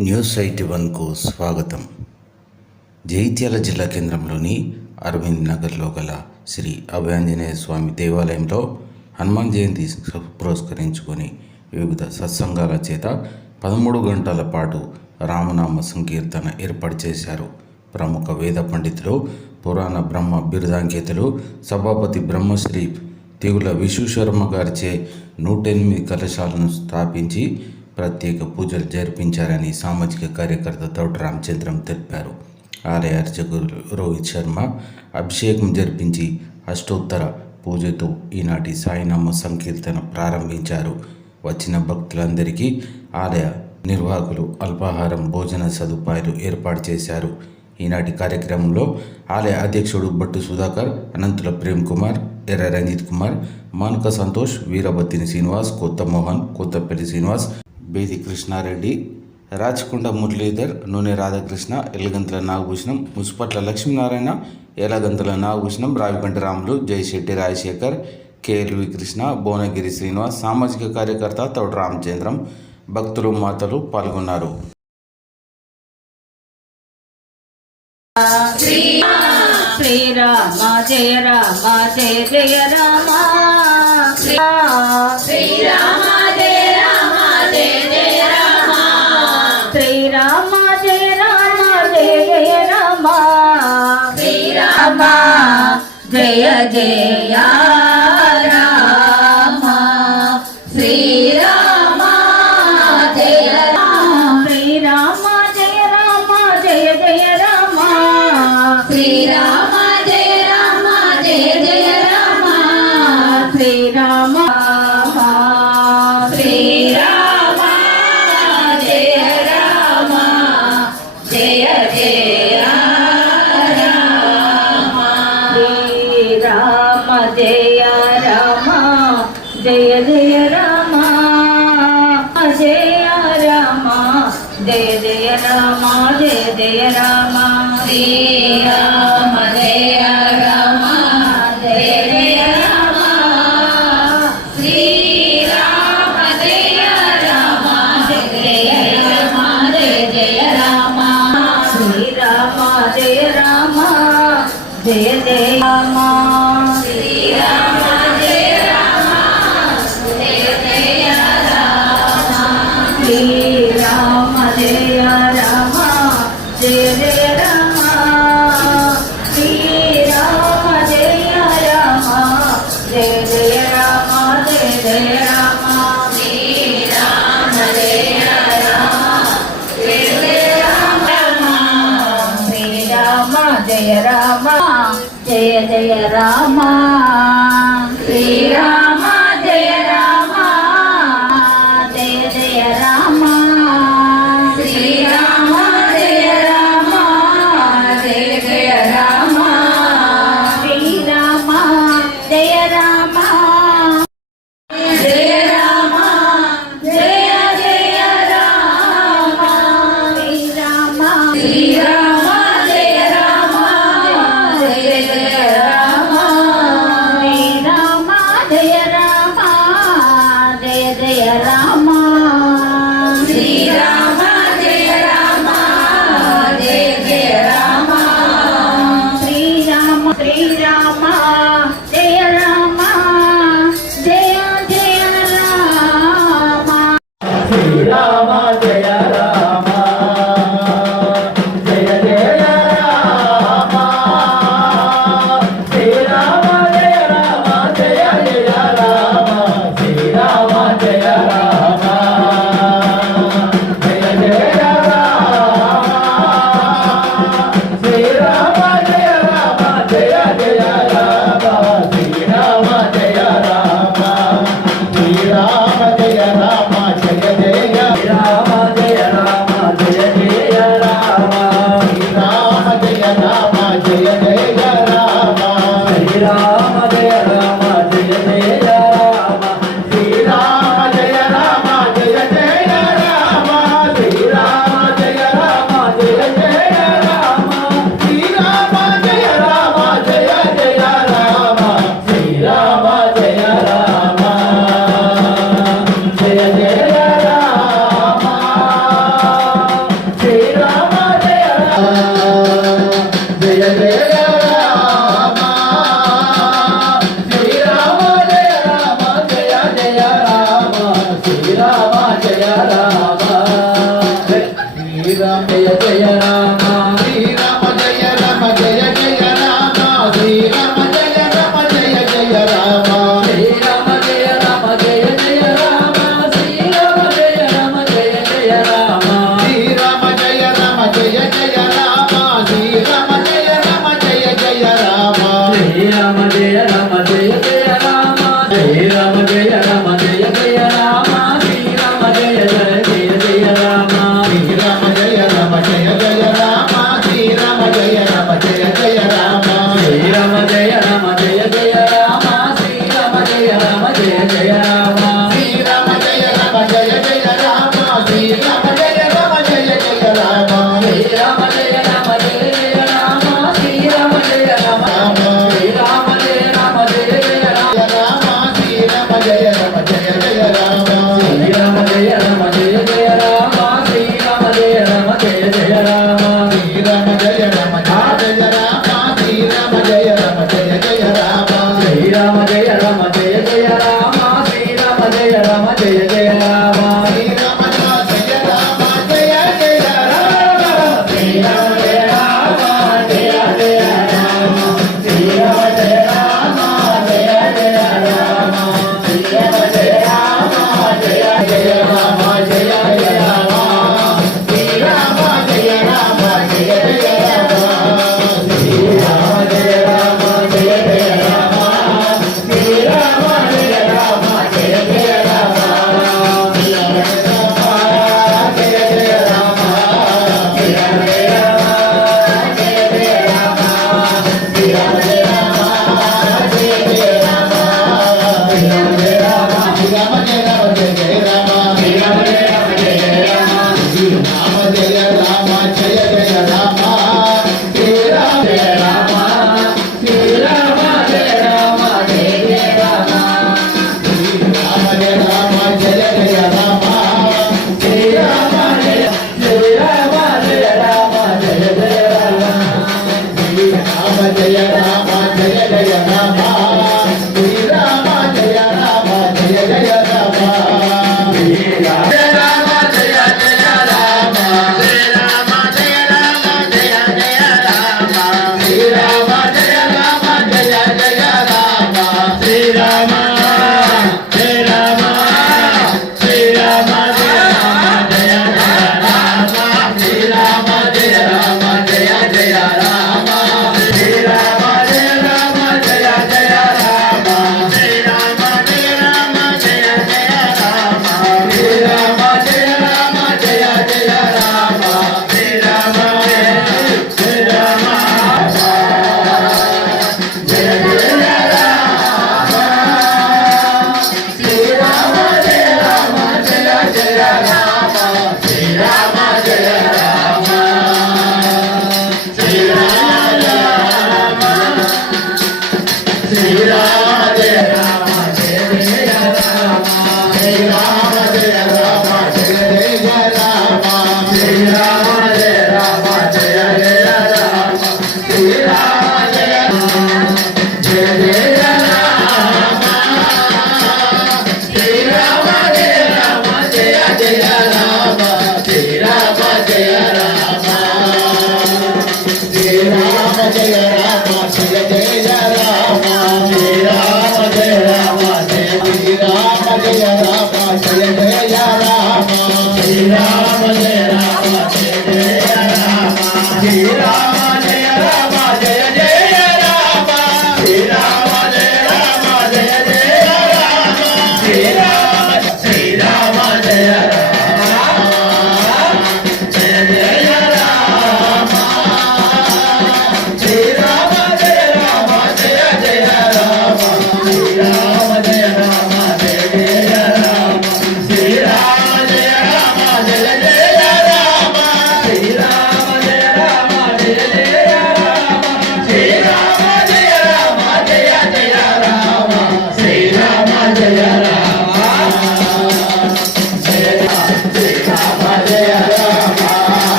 News eighty వన్కు స్వాగతం. జైత్యాల జిల్లా కేంద్రంలోని అరవింద్ నగర్లో గల శ్రీ అభయాంజనేయ స్వామి దేవాలయంలో హనుమాన్ జయంతి పురస్కరించుకొని వివిధ సత్సంగాల చేత పదమూడు గంటల పాటు రామనామ సంకీర్తన ఏర్పాటు చేశారు. ప్రముఖ వేద పండితులు పురాణ బ్రహ్మ బిరుదాంకేతులు సభాపతి బ్రహ్మశ్రీ తెగుల విశ్వశర్మ గారిచే నూట ఎనిమిది కలశాలను స్థాపించి ప్రత్యేక పూజలు జరిపించారని సామాజిక కార్యకర్త తోట రామచంద్రం తెలిపారు. ఆలయ అర్చకులు రోహిత్ శర్మ అభిషేకం జరిపించి అష్టోత్తర పూజతో ఈనాటి సాయినామ సంకీర్తన ప్రారంభించారు. వచ్చిన భక్తులందరికీ ఆలయ నిర్వాహకులు అల్పాహారం భోజన సదుపాయాలు ఏర్పాటు చేశారు. ఈనాటి కార్యక్రమంలో ఆలయ అధ్యక్షుడు బట్టు సుధాకర్ అనంతుల ప్రేమ్ కుమార్ ఎర్ర రంజిత్ కుమార్ మానుక సంతోష్ వీరబత్తిని శ్రీనివాస్ కొత్త మోహన్ కొత్తపల్లి శ్రీనివాస్ బేది కృష్ణారెడ్డి రాచకొండ మురళీధర్ నూనె రాధాకృష్ణ ఎల్లగంతుల నాగభూషణం ముసుపట్ల లక్ష్మీనారాయణ ఏలగంతుల నాగభూషణం రావికంటి రాములు జయశెట్టి రాజశేఖర్ కేఎల్వి కృష్ణ భువనగిరి శ్రీనివాస్ సామాజిక కార్యకర్త తోట రామచంద్రం భక్తులు మాతలు పాల్గొన్నారు. శ్రీరామ జయ రామ జయ జయ రామ. శ్రీరామ శ్రీరామ జయ జయ జయ రామ జయ జయ రామ.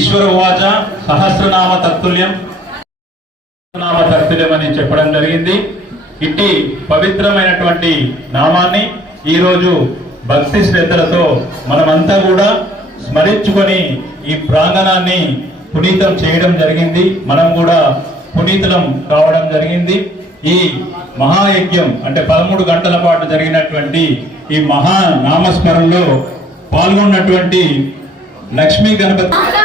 ఈశ్వర ఉవాచ సహస్రనామ తత్తుల్యం. నామ తత్తుల్యం అని చెప్పడం జరిగింది. ఇట్టి పవిత్రమైనటువంటి నామాన్ని ఈరోజు భక్తి శ్రద్ధలతో మనమంతా కూడా స్మరించుకొని ఈ ప్రాంగణాన్ని పునీతం చేయడం జరిగింది. మనం కూడా పునీతనం కావడం జరిగింది. ఈ మహాయజ్ఞం అంటే పదమూడు గంటల పాటు జరిగినటువంటి ఈ మహా నామస్మరణలో పాల్గొన్నటువంటి లక్ష్మీ గణపతి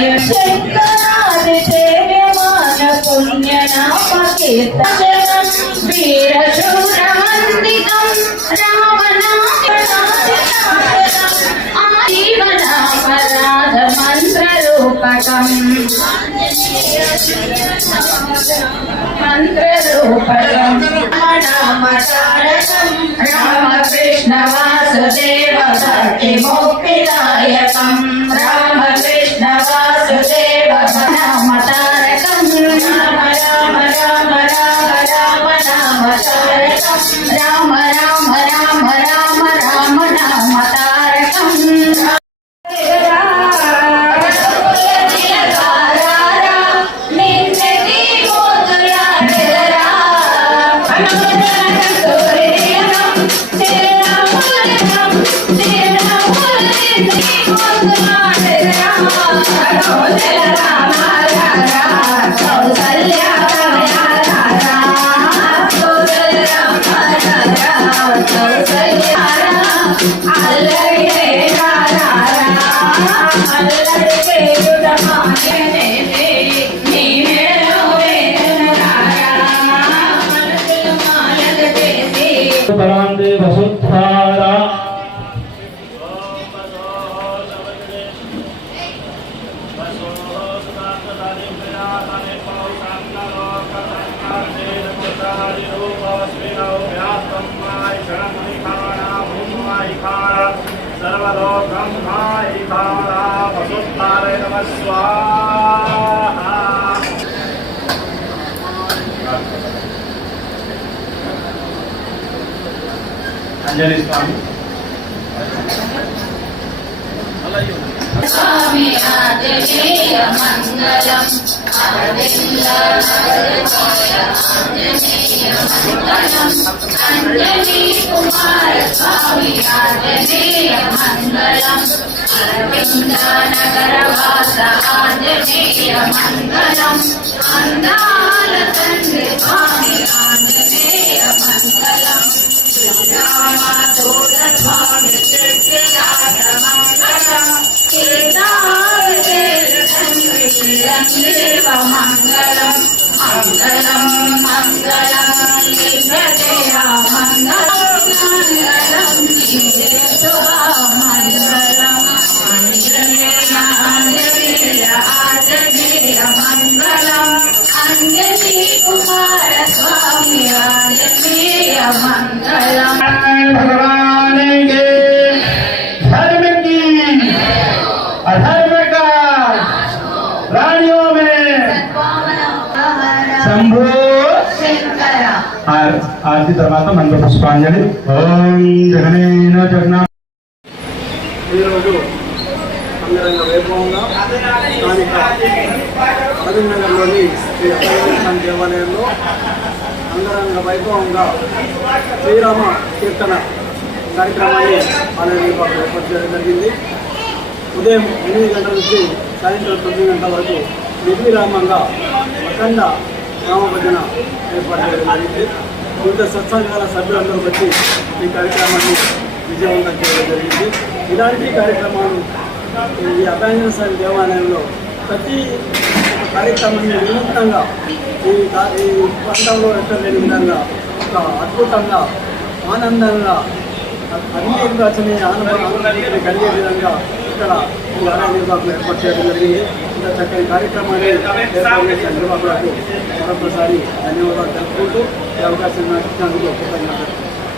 ముక్తిదాయ శంకరాది సేవ్యమాన పుణ్య వీర అల్లరి రారా అల్లరి పరాందే సర్వలోకం మాయికారా వసుధారే నమ స్వాహా అంజలి స్వామి స్వామి ఆంజనేయ మంగళం. అరవింద ఆంజనేయ మంగళం. అంజనీ కుమార స్వామి ఆంజనేయ మంగళం. అరవింద నగర వాస ఆంజనేయ మంగళం అందాల తండ్రి స్వామి ఆంజనేయ మంగళం శ్రీరామ దూర స్వామి శ్రీరామ మంగళం మంగళం మంగళం మంగళం నిజయ మంగళం మంగళం మంగళం అంజనేయ అంజనేయ ఆంజనేయ మంగళం అంజనీ కుమార స్వామి ఆంజనేయ మంగళం भगवान के धर्म की अधर्म का प्राणियों में शंभु శంకర ఆర్తి తర్వాత మంత్ర పుష్పాంజలి ఓం జగనేన జగన ఈరోజు అంగరంగ వైభవంగా స్థానిక కరీంనగర్లోని శ్రీ అభయనాథ దేవాలయంలో అంగరంగ వైభవంగా శ్రీరామ కీర్తన కార్యక్రమాన్ని ఆలయ నిర్వాహకులు ఏర్పాటు చేయడం జరిగింది. ఉదయం ఎనిమిది గంటల నుంచి సాయంత్రం తొమ్మిది గంటల వరకు నిర్విరామంగా అఖండ రామభజన ఏర్పాటు చేయడం జరిగింది. వివిధ సత్సంగాల సభ్యులందరూ వచ్చి ఈ కార్యక్రమాన్ని విజయవంతం చేయడం జరిగింది. ఇలాంటి కార్యక్రమాలు ఈ అభయాంజన స్వామి దేవాలయంలో ప్రతి మరి కార్యక్రమాన్ని వినూత్నంగా ఈ ఈ ప్రాంతంలో ఎక్కడ విధంగా ఒక అద్భుతంగా ఆనందంగా అన్ని రచన ఆనందాన్ని కలిగే విధంగా ఇక్కడ ఈ ఆలయ నిర్వాహకులు ఏర్పాటు చేయడం జరిగింది. ఇంత చక్కని కార్యక్రమాన్ని ఏర్పాటు చేసిన నిర్వాహకులకు మరొకసారి ధన్యవాదాలు తెలుపుకుంటూ ఈ అవకాశం నాకు ఇచ్చినందుకు కృతజ్ఞతలు.